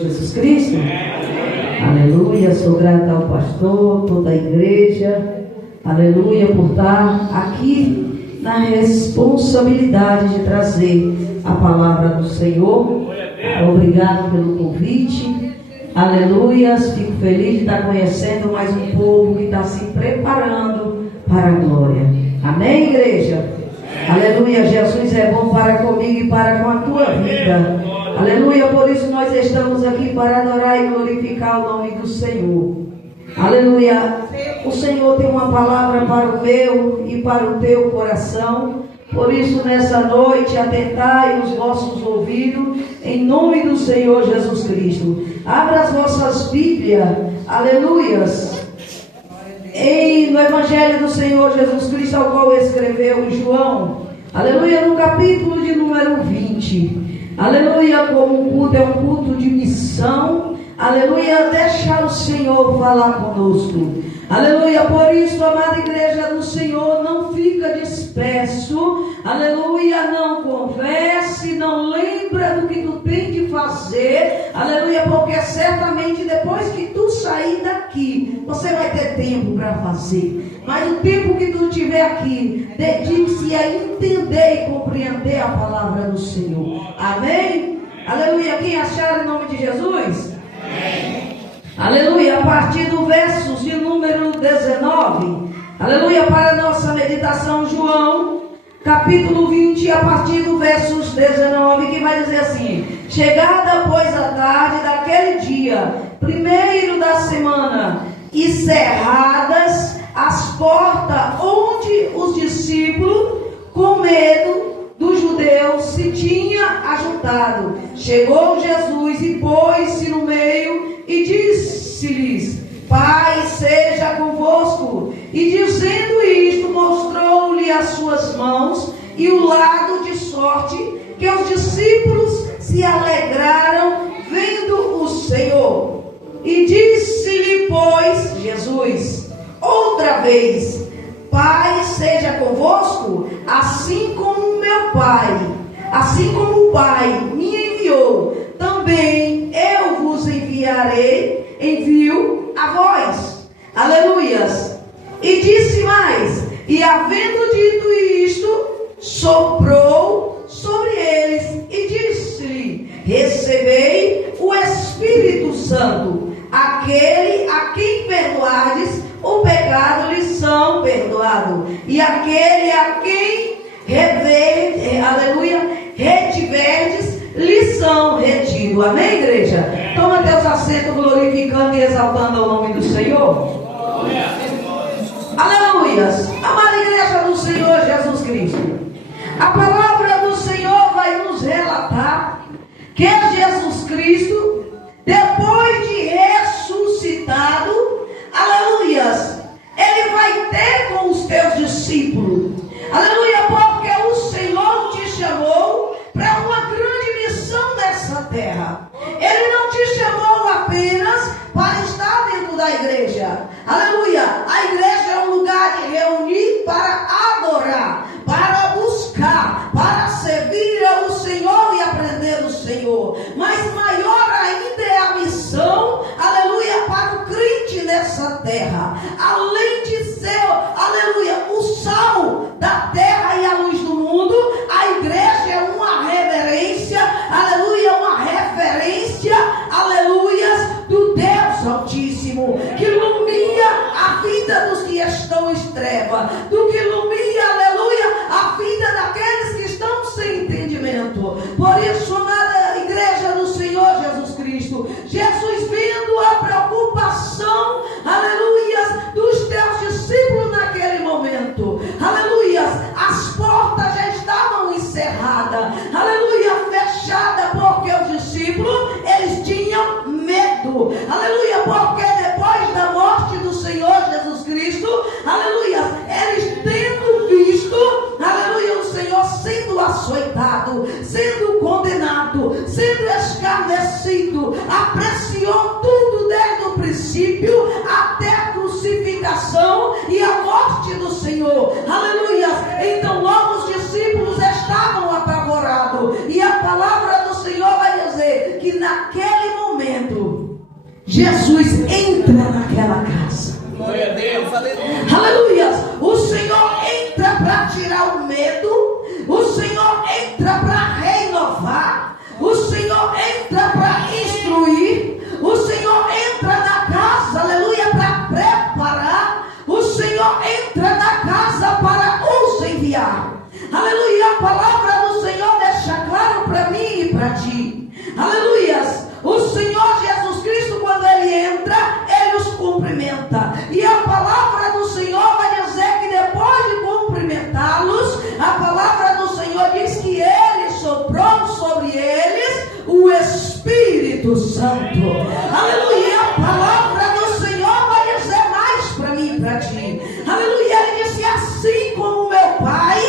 Jesus Cristo. Aleluia, sou grata ao pastor, toda a igreja, aleluia, por estar aqui na responsabilidade de trazer a palavra do Senhor. Obrigado pelo convite, aleluia, fico feliz de estar conhecendo mais um povo que está se preparando para a glória. Amém, igreja? Aleluia, Jesus é bom para comigo e para com a tua vida. Aleluia, por isso nós estamos aqui para adorar e glorificar o nome do Senhor. Aleluia, o Senhor tem uma palavra para o meu e para o teu coração. Por isso nessa noite atentai os vossos ouvidos em nome do Senhor Jesus Cristo. Abra as vossas Bíblias, aleluias, no Evangelho do Senhor Jesus Cristo, ao qual escreveu João, aleluia, no capítulo de número 20. Aleluia, como um culto é um culto de missão, aleluia, deixa o Senhor falar conosco. Aleluia, por isso, amada igreja do Senhor, não fica disperso, aleluia, não converse, não lembra do que tu tem de fazer, aleluia, porque certamente depois que tu sair daqui, você vai ter tempo para fazer. Mas o tempo que tu estiver aqui, dedique-se a entender e compreender a palavra do Senhor. Amém? Aleluia, quem achar em nome de Jesus? Amém. Aleluia, a partir do verso de número 19, aleluia, para a nossa meditação, João, capítulo 20, a partir do verso 19, que vai dizer assim: chegada, pois, a tarde daquele dia, primeiro da semana, e cerradas as portas onde os discípulos, com medo dos judeus, se tinha ajuntado, chegou Jesus e pôs-se no meio e disse-lhes: Paz seja convosco. E dizendo isto, mostrou-lhe as suas mãos e o lado, de sorte que os discípulos se alegraram vendo o Senhor. E disse-lhe, pois, Jesus outra vez: Paz seja convosco, assim como meu Pai, assim como o Pai me enviou, também eu vos envio a vós. Aleluias. E disse mais, e havendo dito isto, soprou sobre eles e disse-lhe: recebei o Espírito Santo. Aquele a quem perdoardes o pecado lhes são perdoados, e aquele a quem retiverdes lhes são retidos. Amém, igreja? Toma teus assentos, glorificando e exaltando o nome do Senhor. Aleluias. Amada igreja do Senhor Jesus Cristo, a palavra do Senhor vai nos relatar que Jesus Cristo, depois de ressuscitado, aleluias, ele vai ter com os teus discípulos, aleluia, porque o Senhor te chamou para uma grande missão nessa terra. Ele não te chamou apenas para estar dentro da igreja, aleluia. A igreja é um lugar de reunir para adorar, para buscar, para servir ao Senhor e aprender do Senhor. Mas maior ainda é a missão, aleluia, para o crente nessa terra. Além de ser, aleluia, o sal da terra e a luz do mundo, a igreja é uma reverência, aleluia, uma referência, aleluia, do Deus Altíssimo, que ilumina a vida dos que estão em trevas, do que ilumina, aleluia, a vida daqueles que estão sem entendimento. Por isso, amada igreja do Senhor Jesus Cristo, Jesus, vendo a preocupação, aleluia, dos teus discípulos naquele momento, aleluia, as portas já estavam encerradas, aleluia, fechadas, porque os discípulos, eles tinham medo, aleluia, porque depois da morte do Senhor Jesus Cristo, aleluia, eles tendo visto, aleluia, o Senhor sendo açoitado, sendo condenado, sendo escarnecido, apreciou tudo desde o princípio até a crucificação e a morte do Senhor, aleluia. Então logo os discípulos estavam apavorados, e a palavra do Senhor vai dizer que naquele momento momento, Jesus entra naquela casa. Glória a Deus, aleluia. Aleluia. O Senhor entra para tirar o medo. O Senhor entra para renovar. O Senhor entra para instruir. O Senhor entra na casa, aleluia, para preparar. O Senhor entra na casa para os enviar. Aleluia. A palavra do Senhor deixa claro para mim e para ti. Aleluia. O Senhor Jesus Cristo, quando Ele entra, Ele os cumprimenta. E a palavra do Senhor vai dizer que depois de cumprimentá-los, a palavra do Senhor diz que Ele soprou sobre eles o Espírito Santo. Aleluia. A palavra do Senhor vai dizer mais para mim e para ti. Aleluia. Ele disse: assim como meu Pai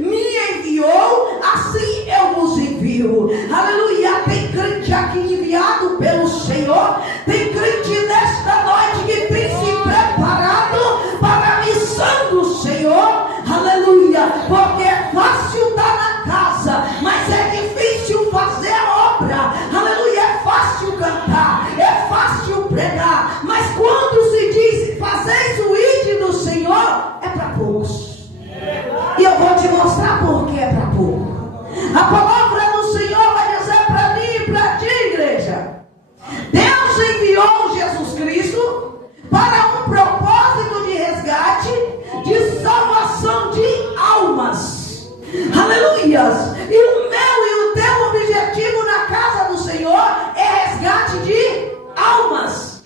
me enviou, assim eu vos envio. Aleluia. Tem crente aqui enviado pelo Senhor. Tem crente nesta noite que tem se preparado para a missão do Senhor. Aleluia. Porque é fácil estar na casa, mas é difícil fazer a obra. Aleluia. É fácil cantar, é fácil pregar, mas quando se diz fazeis o ide do Senhor, é para poucos. E eu vou te mostrar por que é para pouco. A palavra do Senhor vai dizer para mim e para ti, igreja. Deus enviou Jesus Cristo para um propósito de resgate, de salvação de almas. Aleluias. E o meu e o teu objetivo na casa do Senhor é resgate de almas.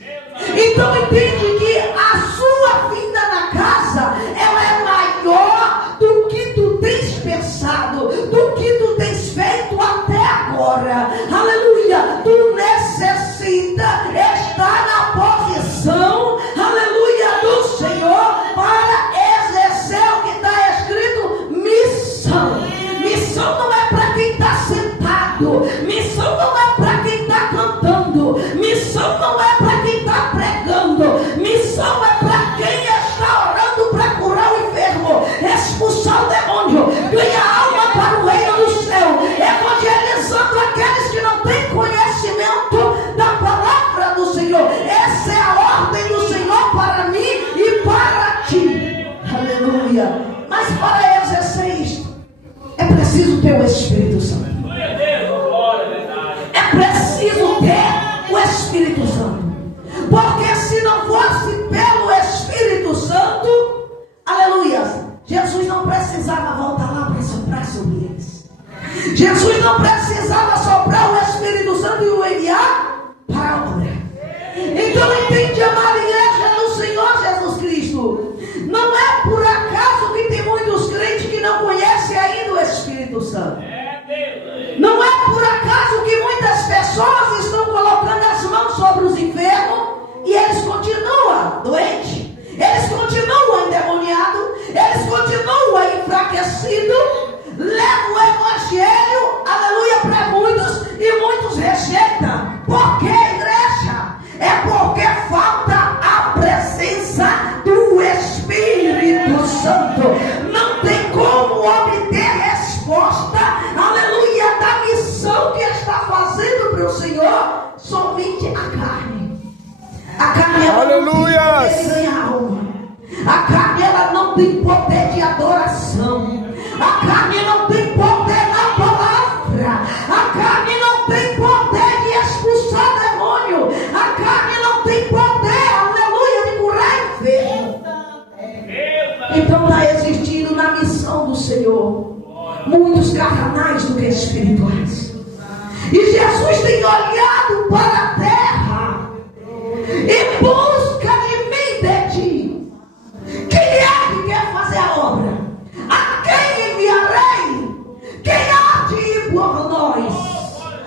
Então entende que a sua vinda na casa, ela é maior do que tu tens pensado, do que tu tens feito até agora. Aleluia. Tu necessita estar na posição, aleluia, do Senhor para exercer o que está escrito: missão. Missão não é para quem está sentado. Missão não é para quem está cantando. Missão não é para quem está pregando. Missão é para quem está orando para curar o enfermo, expulsar o demônio, ganhar alma para o reino do céu, evangelizando aqueles que não têm conhecimento da palavra do Senhor. Essa é a ordem do Senhor para mim e para ti. Aleluia. Mas para exercer isto, é preciso ter o Espírito Santo. É preciso ter o Espírito Santo. Porque se não fosse pelo Espírito Santo, aleluia, Jesus não precisava voltar lá para soprar sobre eles. Jesus não precisava soprar o Espírito Santo e o enviar para a obra. Então entende, amada igreja do Senhor Jesus Cristo, não é por acaso que tem muitos crentes que não conhecem ainda o Espírito Santo. Não é por acaso que muitas pessoas estão colocando as mãos sobre os enfermos e eles continuam doentes, eles continuam endemoniados, eles continuam enfraquecidos. Levam o evangelho, aleluia, para muitos e muitos rejeitam. Por que, igreja? É porque falta a presença do Espírito Santo. Não tem como obter resposta, aleluia, da missão que está fazendo para o Senhor somente a carne. A carne, ela aleluia, não tem poder em alma. A carne, ela não tem poder de adoração. A carne não tem poder na palavra. A carne não tem poder de expulsar demônio. A carne não tem poder, aleluia, de curar enfermo. Então está existindo na missão do Senhor muitos carnais do que espirituais. E Jesus tem olhado para a terra em busca de mim, de ti. Quem é que quer fazer a obra? A quem enviarei? Quem há de ir por nós?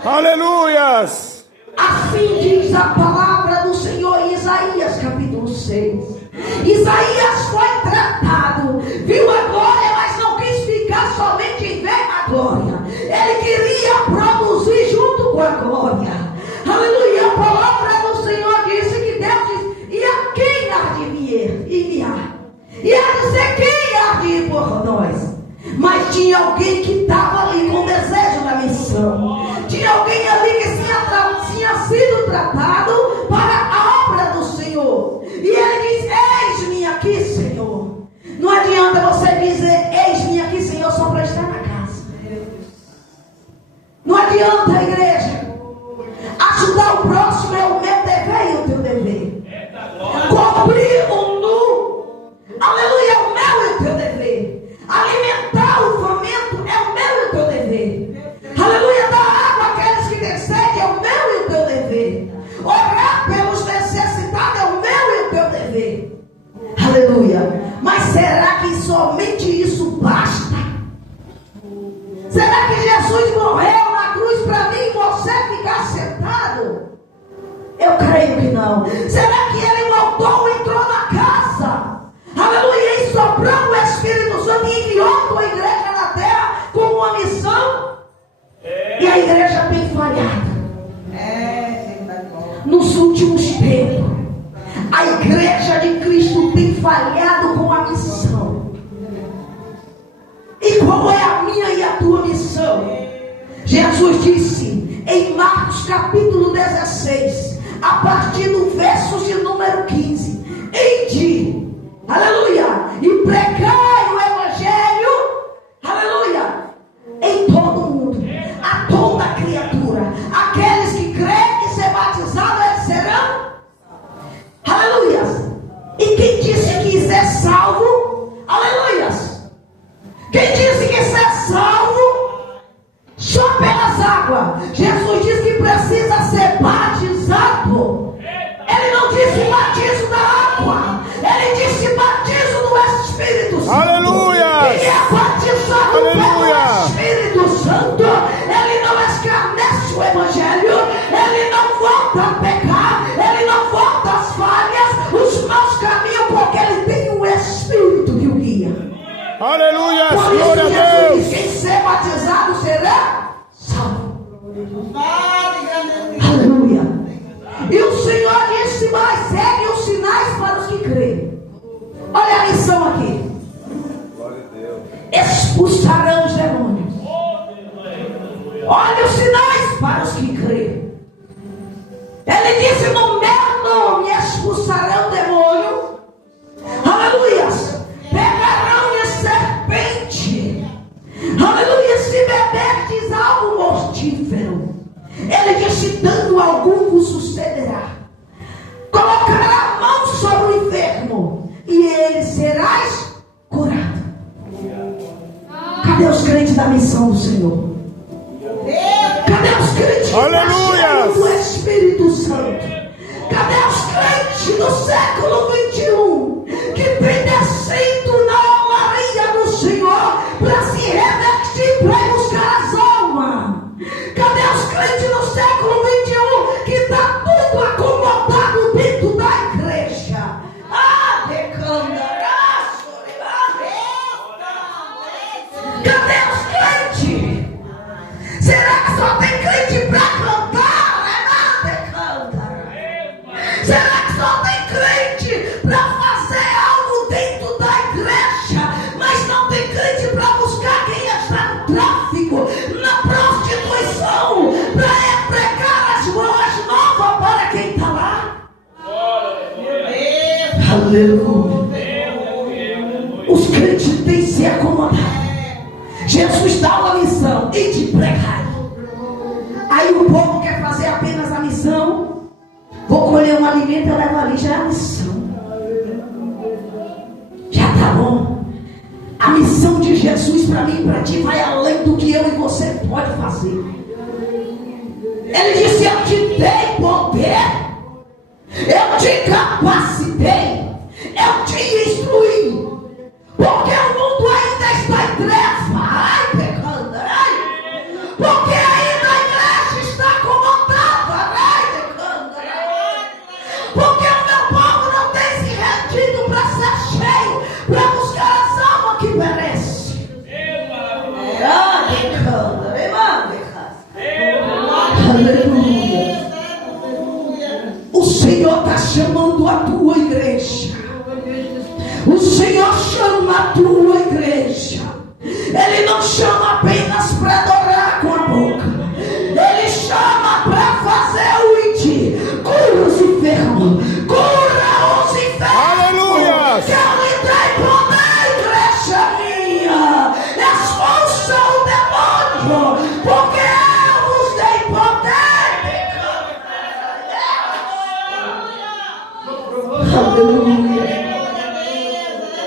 Aleluias. Assim diz a palavra do Senhor em Isaías capítulo 6. Isaías foi tratado, viu a glória, mas não quis ficar somente em ver a glória. Ele queria produzir junto com a glória. Aleluia. A palavra do Senhor disse que Deus disse: e a quem há de enviar? E a dizer quem há de ir por nós? Mas tinha alguém que estava ali com desejo da missão. Tinha alguém ali que tinha sido tratado contratado para a obra do Senhor. E ele diz: eis-me aqui, Senhor. Não adianta você dizer: eis-me aqui, Senhor, só para estar na casa. Não adianta, igreja. Ajudar o próximo é o meu dever e o teu dever. Cobrir o nu, aleluia, é o meu e o teu dever. Alimentar o faminto é o meu e o teu dever. Aleluia, dar água àqueles que têm sede é o meu e o teu dever. Orar pelos necessitados é o meu e o teu dever. Aleluia. Mas será que somente isso basta? Será que Jesus morreu na cruz para mim e você ficar sentado? Eu creio que não. Será que ele voltou, entrou na casa? Aleluia, e soprou o Espírito Santo e enviou a tua igreja na terra com uma missão? E a igreja tem falhado. Nos últimos tempos, a igreja de Cristo tem falhado com a missão. E qual é a minha e a tua missão? Jesus disse em Marcos capítulo 16, a partir do verso de número 15: ide, aleluia, e pregai o evangelho, aleluia, em todo o mundo, a toda criatura. Aqueles que creem e ser batizados, eles serão, aleluia. E quem disse que isso é salvo, aleluia, quem disse que isso é salvo só pelas águas? Jesus disse que precisa ser batizado. Ele não disse batismo da água, ele disse batismo do Espírito Santo. Aleluia! E é batizado pelo Espírito Santo. Ele não escarnece o evangelho, ele não volta a pecar, ele não volta às falhas, os maus caminhos, porque ele tem um Espírito que o guia. Aleluia, por glória a isso Jesus Deus. diz: quem ser batizado será salvo. Aleluia. E o Senhor disse mais: segue os sinais para os que creem. Olha a missão aqui: expulsarão os demônios. Olha os sinais para os que creem. Ele disse: no meu nome expulsarão o demônio. Aleluia. Pegarão de serpente. Aleluia. Se beberdes algo mortífero, ele disse: dando algum vos sucederá. Colocará a mão sobre o enfermo e ele serás curado. Cadê os crentes da missão do Senhor? Cadê os crentes do Espírito Santo? Cadê os crentes do século 21 que tem descido na olaria do Senhor para se revestir, para buscar as almas? Cadê os crentes do século 21 que está tudo acomodado dentro da igreja? Cadê os crentes? Será que só tem crente para cantar? Será que só tem crente para fazer algo dentro da igreja, mas não tem crente para buscar quem está no tráfico, na prostituição, para pregar as boas novas para quem está lá? Aleluia. Os crentes têm se acomodado. Jesus dá uma missão: e de pregar. Aí o povo quer fazer apenas a missão. Vou colher um alimento, eu levo ali, já é a missão. Já tá bom. A missão de Jesus para mim e para ti vai além do que eu e você pode fazer. Ele disse: eu te dei poder, eu te capacitei, eu te instruí, porque o mundo ainda está em treva. Ai, pecando, ai, porque ainda a igreja está acomodada. Ai, pecando, ai, porque o meu povo não tem se rendido para ser cheio, para buscar as almas que merecem. Ai, pecando, aleluia. O Senhor está chamando a tua igreja. O Senhor chama a tua igreja. Ele não chama apenas para adorar com a boca. Ele chama para fazer o ID, Aleluia.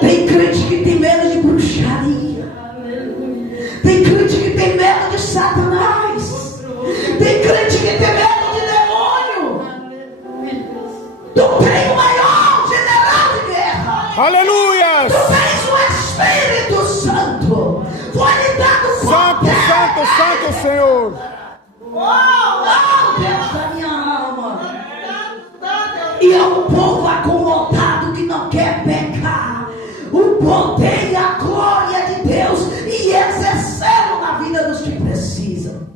Tem crente que tem medo de bruxaria. Tem crente que tem medo de Satanás. Tem crente que tem medo de demônio. Tu tens o maior general de guerra. Aleluia. Tu tens o Espírito Santo. Foi lhe dado Santo, poder. santo, santo Senhor. Oh, Deus da minha alma. E é um povo acomodado que não quer pecar. O poder e a glória de Deus e exercê-lo na vida dos que precisam.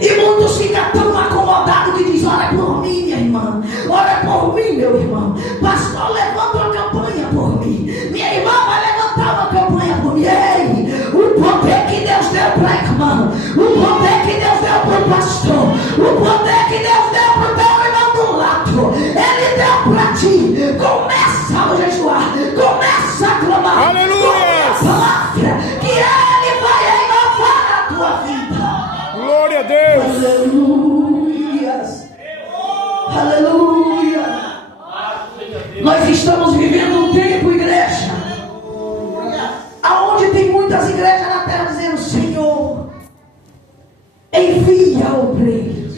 E muitos ficam tão acomodados que dizem: ora por mim, minha irmã, ora por mim, meu irmão. Pastor, levanta uma campanha por mim. Minha irmã vai levantar uma campanha por mim. Ei, o poder que Deus deu para a irmã, o poder que Deus deu para o pastor, o poder que Deus deu para o teu irmão do lado, Ele deu para ti. Começa a jejuar, começa a clamar. Aleluia. Começa a palavra que Ele vai inovar a tua vida. Glória a Deus. Aleluia. Aleluia. Nós estamos vivendo um tempo, igreja, aonde tem muitas igrejas na terra dizendo: Senhor, envia obreiros.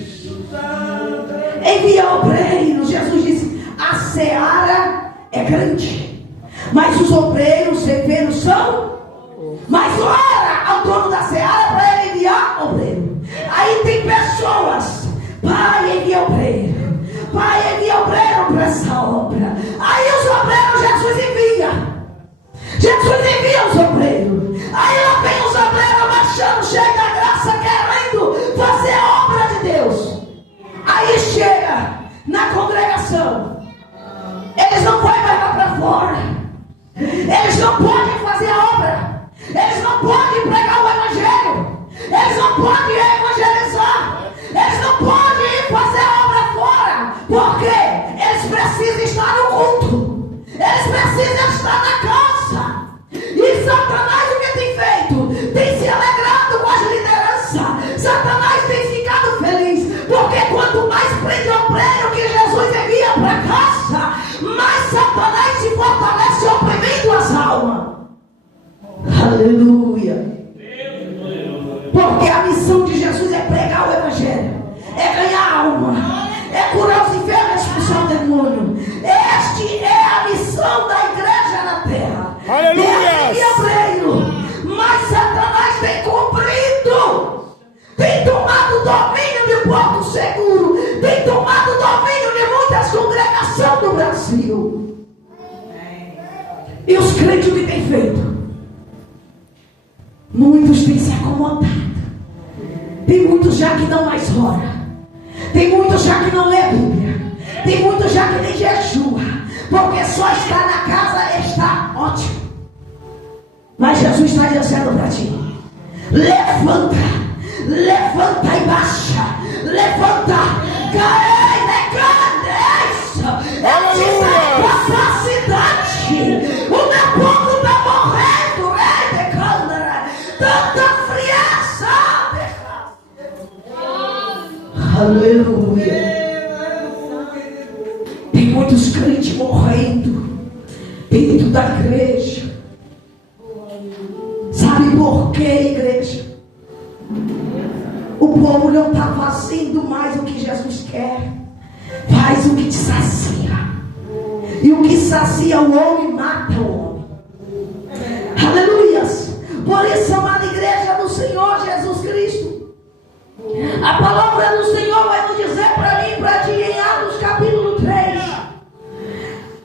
Envia obreiros. Jesus disse: a seara é grande, mas os obreiros ceifeiros são. Mas ora ao dono da seara para ele enviar obreiro. Aí tem pessoas: Pai, envia obreiro. Pai, envia obreiro para essa obra. Aí os obreiros Jesus envia. Jesus envia os obreiros. Aí lá vem os obreiros marchando, cheio da graça, querendo fazer a obra de Deus. Aí chega na congregação, eles não podem levar para fora. Eles não podem fazer a obra. Eles não podem pregar o evangelho. Eles não podem evangelizar. Eles não podem ir fazer a obra fora. Porque eles precisam estar no culto. Eles precisam estar na casa. E Satanás o que tem feito? Tem se alegrado com as lideranças. Satanás tem ficado feliz. Porque quanto mais prende obreiro que Jesus envia para casa, mais Satanás se fortalece oprimindo as almas. Aleluia. Porque a missão de Jesus é pregar o evangelho, é ganhar alma, é curar os enfermos, é expulsar o demônio. Este é a missão da igreja na terra. Aleluia. E obreiro, mas Satanás tem cumprido, tem tomado domínio de Porto Seguro, tem tomado domínio de muitas congregações do Brasil. E os crentes o que têm feito? Muitos têm se acomodado. Tem muitos já que não mais ora. Tem muitos já que não lê a Bíblia. Tem muitos já que nem jejua. Porque só estar na casa está ótimo. Mas Jesus está dizendo para ti: levanta, levanta e baixa. Levanta, cai, eu te dou capacidade. O meu povo está morrendo. Tanta frieza. Aleluia. Tem muitos crentes morrendo dentro da igreja. Sabe por quê, igreja? O povo não está fazendo mais o que Jesus quer. Faz o que te sacia. E o que sacia o homem mata o homem. Aleluias. Por isso, amada igreja do Senhor Jesus Cristo, a palavra do Senhor vai nos dizer para mim e para ti em Atos capítulo 3.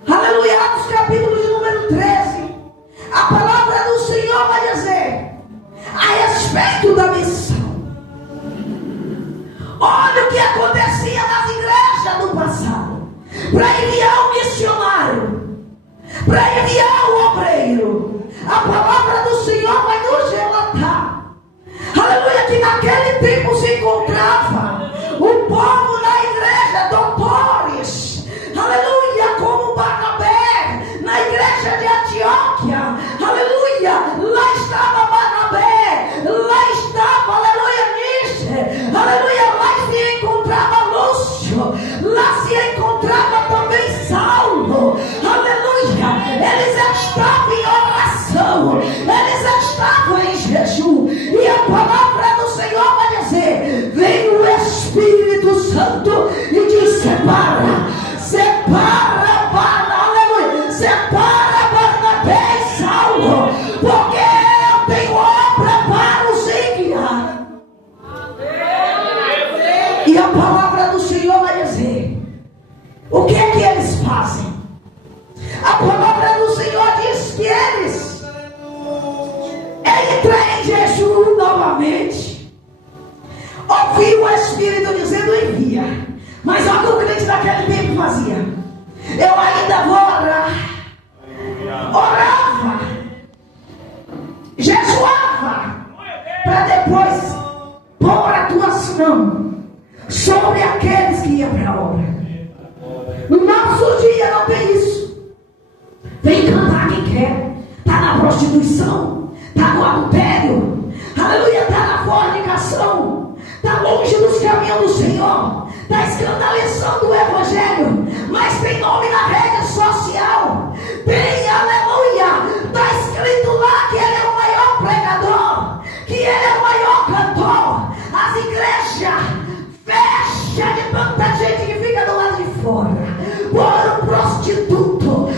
Aleluia, Atos capítulo de número 13. A palavra do Senhor vai dizer a respeito da missão. Olha o que acontecia nas igrejas do passado. Para enviar um missionário, para enviar um obreiro, a palavra do Senhor vai nos relatar, aleluia, que naquele tempo se encontrava o povo na igreja, doutores, aleluia, como Barnabé, na igreja de Antioquia, aleluia, lá estava Barnabé, lá estava, aleluia, Níger, aleluia, lá se encontrava Lúcio, lá se encontrava também Saulo, ouvi o Espírito dizendo: envia. Mas olha o que o crente daquele tempo fazia: eu ainda vou orar. Orava, jejuava, para depois pôr as tuas mãos sobre aqueles que iam para a obra. No nosso dia não tem isso. Vem cantar quem quer. Está na prostituição, está no adultério, aleluia, está na fornicação, está longe dos caminhos do Senhor, está escandalizando o Evangelho, mas tem nome na rede social, tem, aleluia, está escrito lá que ele é o maior pregador, que ele é o maior cantor. As igrejas fecham de tanta gente que fica do lado de fora por um prostituto.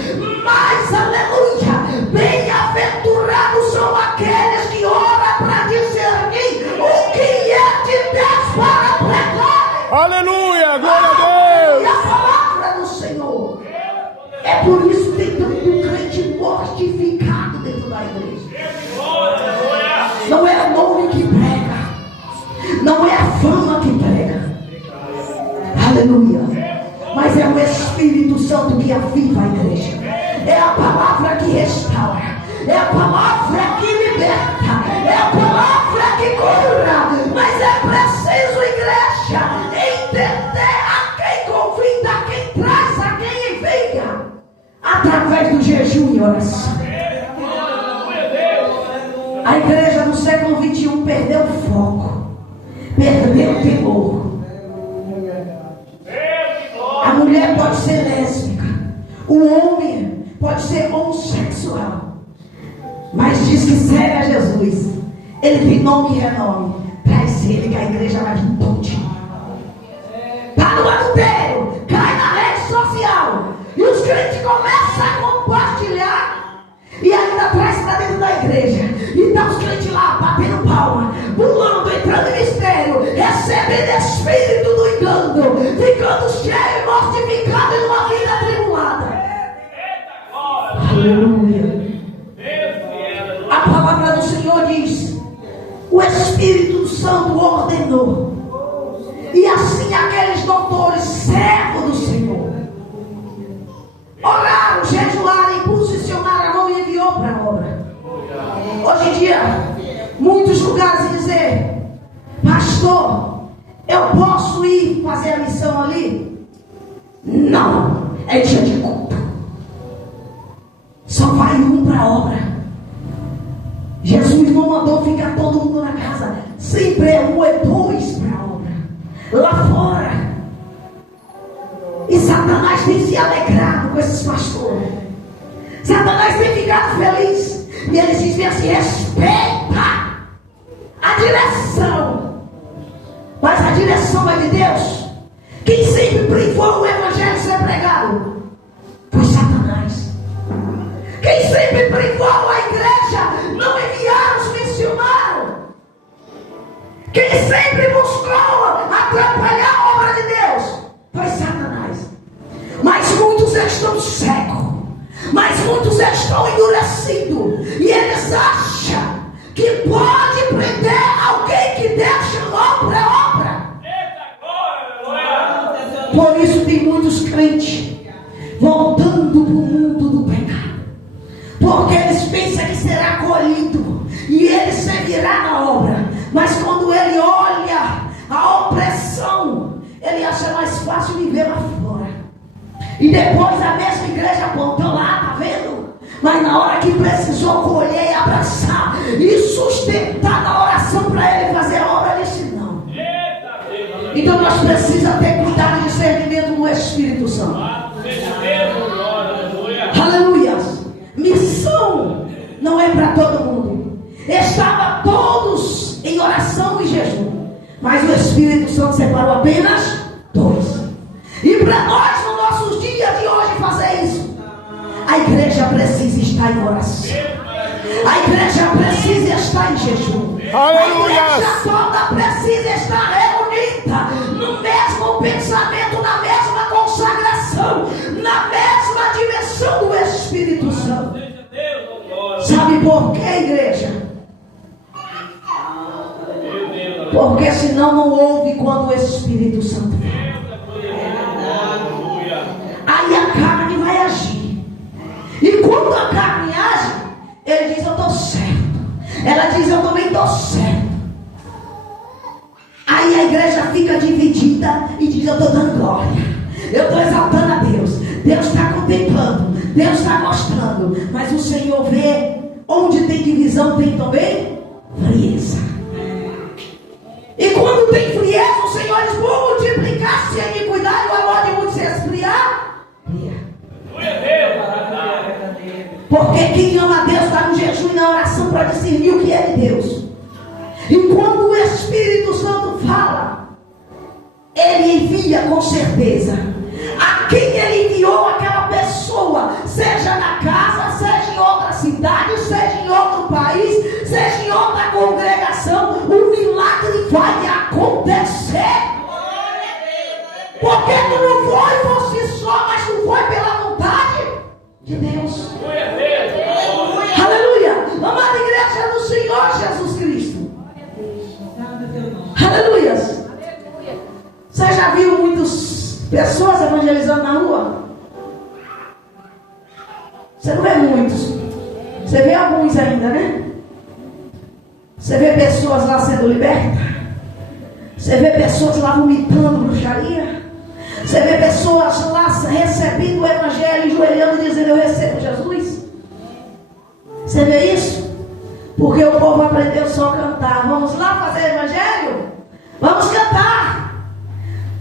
Mas, aleluia, bem-aventurados são aqueles que oram para discernir o que é de Deus para pregar. Aleluia, glória a Deus. E a palavra do Senhor. É por isso que tem tanto crente mortificado dentro da igreja. Não é o nome que prega, não é a fama que prega, aleluia, mas é o Espírito Santo que aviva a igreja. É a palavra que restaura, é a palavra que liberta, é a palavra que cura. Mas é preciso, igreja, entender a quem convida, a quem traz, a quem envia, através do jejum e oração. A igreja no século XXI perdeu o foco, perdeu o temor. A mulher pode ser lésbica, o homem pode ser homossexual, mas diz que segue a Jesus. Ele tem nome e renome. Traz ele que a igreja vai vir todinha. Está no adultério, cai na rede social, e os crentes começam a compartilhar, e ainda traz para dentro da igreja. E está os crentes lá batendo palma, pulando, entrando em mistério, recebendo espírito do engano, ficando cheio, mortificado em uma vida atribulada. Aleluia. A palavra do Senhor diz: o Espírito Santo ordenou, e assim aqueles doutores, servos do Senhor, oraram, jejuaram, posicionaram a mão e enviou para a obra. Hoje em dia, muitos lugares dizem: pastor, eu posso ir fazer a missão ali? Não, é dia de culto. Só vai um para a obra. Jesus não mandou ficar todo mundo na casa. Sempre é um, é dois para a obra, lá fora. E Satanás tem se alegrado com esses pastores. Satanás tem ficado feliz. E eles dizem assim: respeita a direção. Mas a direção é de Deus. Quem sempre privou o evangelho ser pregado foi Satanás. Quem sempre privou a igreja não enviar os missionários. Quem sempre buscou atrapalhar a obra de Deus foi Satanás. Mas muitos estão cegos, mas muitos estão endurecidos, e eles acham que pode prender alguém que Deus chamou para a obra. Por isso tem muitos crentes voltando para o mundo do pecado, porque eles pensam que será acolhido e ele servirá na obra. Mas quando ele olha a opressão, ele acha mais fácil viver lá fora. E depois a mesma igreja apontou lá, tá vendo? Mas na hora que precisou colher e abraçar e sustentar na oração para ele fazer a obra, ele disse não. Então nós precisamos ter cuidado e discernimento no Espírito Santo. Aleluia. Missão não é para todo mundo. Estava todos em oração e jejum, mas o Espírito Santo separou apenas dois. E para nós, nos nossos dias de hoje, fazer isso, a igreja precisa estar em oração, a igreja precisa estar em jejum, Aleluia. a igreja toda precisa estar reunida no mesmo pensamento, na mesma consagração, na mesma dimensão do Espírito Santo. Sabe por quê, igreja? Porque senão não houve E quando a carne age, ele diz: eu estou certo. Ela diz: eu também estou certo. Aí a igreja fica dividida e diz: eu estou dando glória, eu estou exaltando a Deus. Deus está contemplando, Deus está mostrando. Mas o Senhor vê, onde tem divisão tem também frieza. E quando tem frieza, o Senhor diz: vou multiplicar-se a iniquidade, o amor de muitos se esfriar. Porque quem ama a Deus está no jejum e na oração para discernir o que é de Deus. E quando o Espírito Santo fala, ele envia com certeza. A quem ele enviou aquela pessoa, seja na casa, seja em outra cidade, seja em outro país, seja em outra congregação, o milagre vai acontecer. Porque tu não foi por si só, mas tu foi pela vontade de Deus. Aleluia. Amada igreja do Senhor Jesus Cristo. Aleluia. Você já viu muitas pessoas evangelizando na rua? Você não vê muitos. Você vê alguns ainda, né? Você vê pessoas lá sendo libertas. Você vê pessoas lá vomitando bruxaria. Você vê pessoas lá recebendo o evangelho, enjoelhando e dizendo: eu recebo Jesus. Você vê isso? Porque o povo aprendeu só a cantar. Vamos lá fazer evangelho? Vamos cantar.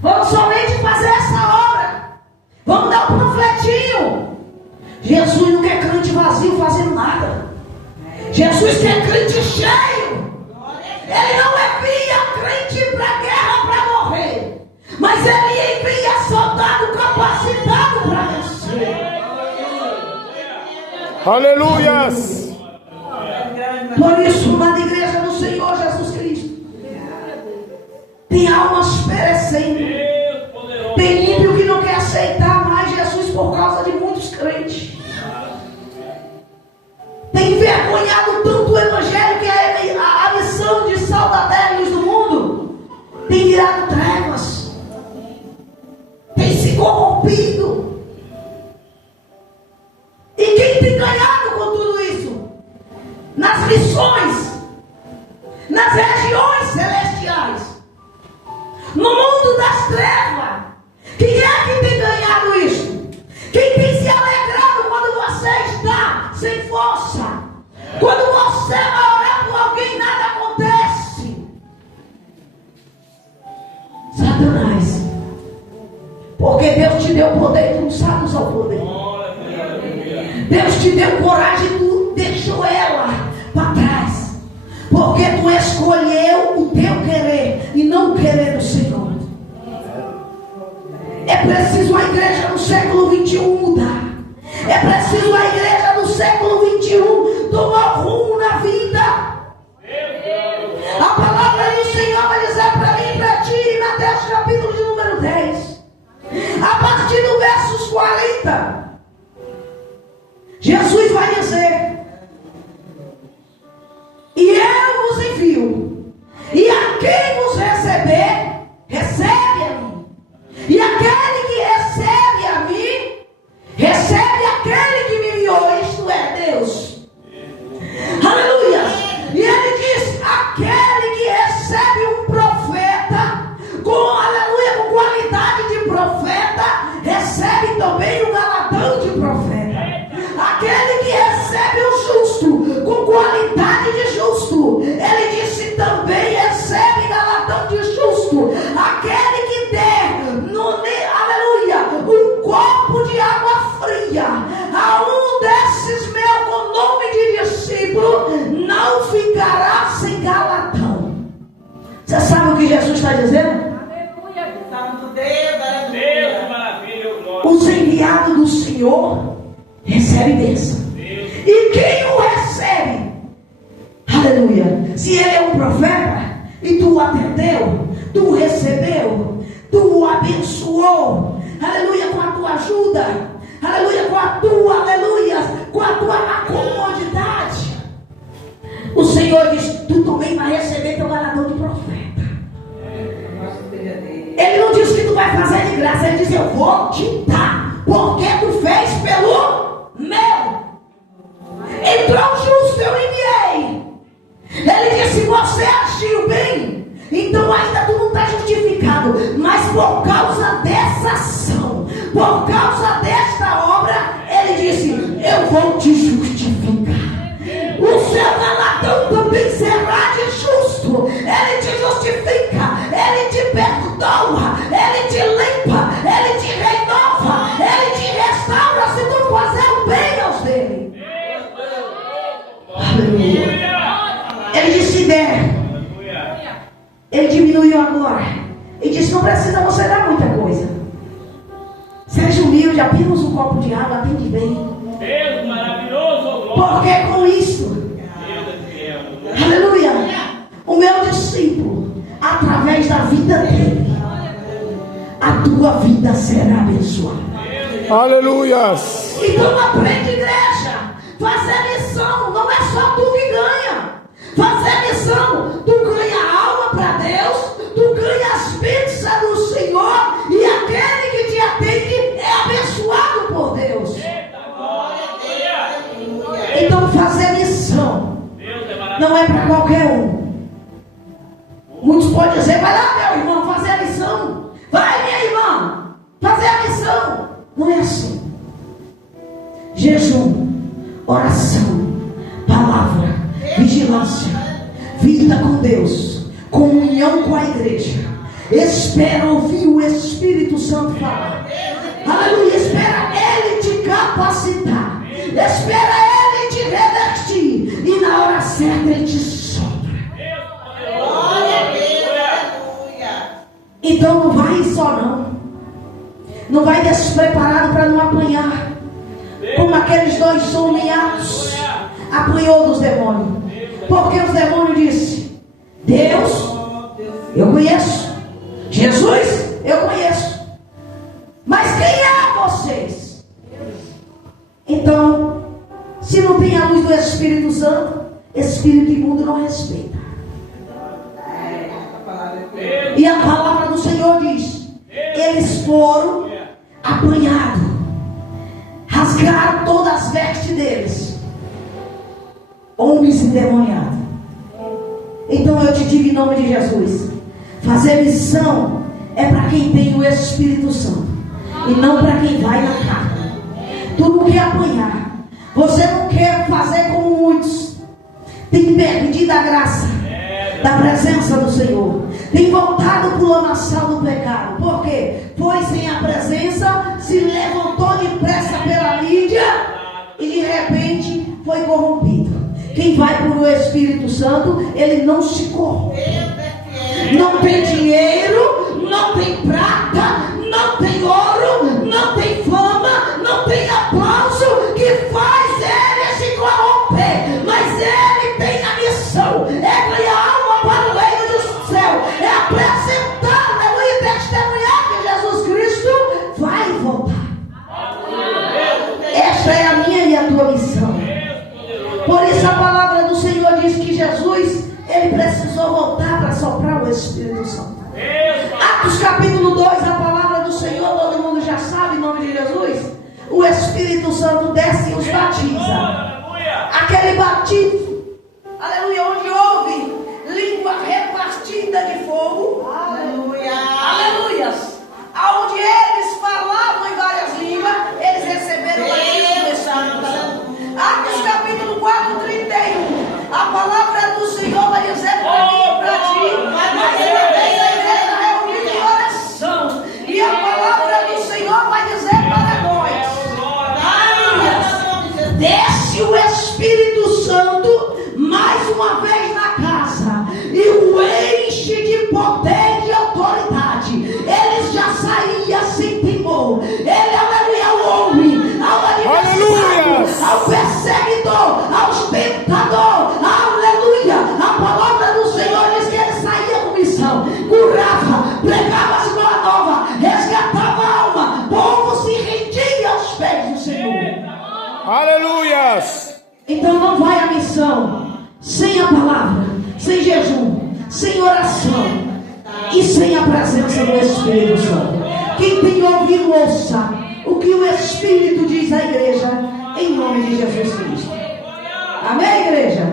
Vamos somente fazer essa obra. Vamos dar um panfletinho. Jesus não quer crente vazio fazendo nada. Jesus quer crente cheio. Ele não envia crente para a guerra para morrer, mas ele envia soldado capacitado para vencer. Aleluias. Por isso, na igreja do Senhor Jesus Cristo, tem almas perecendo. Tem ímpio que não quer aceitar mais Jesus por causa de muitos crentes. Tem envergonhado tanto o evangelho que a missão de sal da terra e luz do mundo tem virado trevas. Tem se corrompido. E quem tem ganhado com tudo isso? Nas missões, nas regiões celestiais, no mundo das trevas. Quem é que tem ganhado isso? Quem tem se alegrado quando você está sem força? Quando você vai orar por alguém, nada acontece. Satanás. Porque Deus te deu poder e tu não sabe usar o poder. Deus te deu coragem e tu deixou ela para trás. Porque tu escolheu o teu querer e não o querer do Senhor. É preciso a igreja no século 21 mudar. É preciso a igreja no século 21 tomar rumo na vida. A palavra do Senhor vai dizer para mim e para ti em Mateus capítulo de número 10, a partir do versos 40, Jesus vai dizer: e eu vos envio, e a quem vos receber, recebe a mim. E aquele que recebe a mim, recebe aquele que me enviou, isto é, Deus. Aleluia. E ele diz: aquele que recebe um profeta, aleluia, com qualidade de profeta, recebe também um galardão de profeta. Aquele que recebe o justo, com qualidade de justo, ele disse também recebe galardão de justo. Aquele que der, aleluia, um copo de água fria a um desses meus com nome de discípulo, não ficará sem galardão. Você sabe o que Jesus está dizendo? Os enviados do Senhor recebem bênção. E quem o recebe? Aleluia. Se ele é um profeta e tu o atendeu, tu o recebeu, tu o abençoou, aleluia, com a tua ajuda, aleluia, com a tua, aleluia, com a tua comodidade, o Senhor diz: tu também vai receber teu galardão de profeta. Ele não diz que tu vai fazer de graça, ele diz: eu vou te dar, porque tu fez pelo meu contra o justo eu enviei. Ele disse: você agiu bem, então ainda tu não está justificado, mas por causa dessa ação, por causa desta obra, ele disse: eu vou te justificar. O seu galardão também será de justo. Ele te justifica, ele te perdoa, ele te limpa, ele te renova, ele te restaura se tu fazer o bem aos dele. Aleluia. Ele disse: der. Ele diminuiu agora e disse: não precisa você dar muita coisa. Seja humilde, apenas um copo de água, atende bem. Deus maravilhoso. Porque com isso, aleluia, o meu discípulo, através da vida dele, a tua vida será abençoada. Aleluias. Então aprende, igreja. Fazer missão não é só tu que ganha. Fazer missão, tu ganha alma para Deus, tu ganha as bênçãos do Senhor, e aquele que te atende é abençoado por Deus. Então fazer missão não é para qualquer um. Muitos podem dizer: vai lá, meu irmão, fazer a missão. Vai, minha irmã, fazer a missão. Não é assim. Jejum, oração, palavra, vigilância, vida com Deus, comunhão com a igreja. Espera ouvir o Espírito Santo falar. Aleluia. Espera Ele te capacitar. Espera Ele te revestir. E na hora certa Ele te sopra. Então não vai só não. Não vai despreparado para não apanhar. Como aqueles dois sonhados apanhou dos demônios. Porque os demônios disseram: Deus, eu conheço. Jesus, eu conheço. Mas quem é vocês? Então, se não tem a luz do Espírito Santo, espírito imundo não respeita. E a palavra do Senhor diz: eles foram apanhados, rasgaram todas as vestes deles, homens endemoniados. Então eu te digo em nome de Jesus: fazer missão é para quem tem o Espírito Santo, e não para quem vai na carne. Tu não quer apanhar, você não quer fazer como muitos. Tem perdido a graça da presença do Senhor, tem voltado para o lamaçal do pecado. Por quê? Foi sem a presença, se levantou depressa pela mídia e de repente foi corrompido. Quem vai para o Espírito Santo, ele não se corrompe. Não tem dinheiro, não tem prata, não tem ouro, não tem fama, não tem aplauso que faz ele se corromper. Mas ele tem a missão, é ganhar alma para o reino do céu, é apresentar, aleluia, e testemunhar que Jesus Cristo vai voltar. Esta é a minha e a tua missão. Por isso a palavra do Senhor diz que Jesus, ele precisou voltar para soprar o Espírito Santo. Atos capítulo 2, a palavra do Senhor, todo mundo já sabe, em nome de Jesus. O Espírito Santo desce e os batiza. Aquele batismo, aleluia, onde houve língua repartida de fogo, aleluia, aleluias, aonde eles falavam em várias línguas, eles receberam o batismo do Espírito Santo. Atos capítulo 4, 31, a palavra do Senhor vai dizer para mim e para ti, mas uma vez a igreja reunida em oração, e a palavra do Senhor vai dizer para nós, aleluia, desce o Espírito Santo mais uma vez na casa e o enche de poder e de autoridade. Eles já saíam sem temor. Ele, aleluia, ao homem, ao adversário, ao perseguidor, ao tentador, aleluia. A palavra do Senhor diz que ele saía com missão, curava, pregava as boas novas, resgatava a alma, o povo se rendia aos pés do Senhor. Aleluias. Então não vai a missão sem a palavra, sem jejum, sem oração e sem a presença do Espírito Santo. Quem tem ouvido, ouça o que o Espírito diz à igreja, em nome de Jesus Cristo. Amém, igreja?